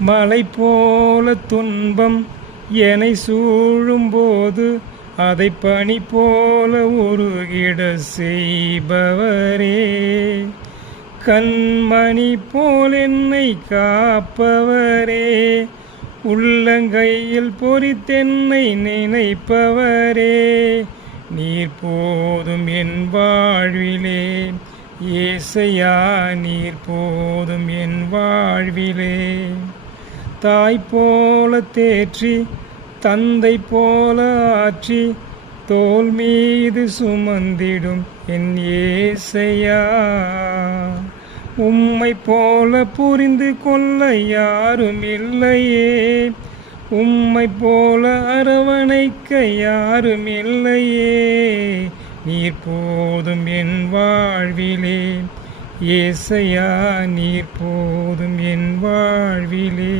மலை போல துன்பம் என்னை சூழும்போது அதை பனி போல உருகிட செய்பவரே, கண்மணி போல் என்னை காப்பவரே, உள்ளங்கையில் பொறித்தென்னை நினைப்பவரே, நீர் போதும் என் வாழ்விலே, ஏசையா நீர் போதும் என் வாழ்விலே. தாய் போல தேற்றி தந்தை போல ஆற்றி தோள் மீது சுமந்திடும் என் ஏசையா, உம்மை போல புரிந்து கொள்ள யாரும் இல்லையே, உம்மை போல அரவணைக்க யாரும் இல்லையே, நீர் போதும் என் வாழ்விலே, ஏசையா நீர் போதும் என் வாழ்விலே.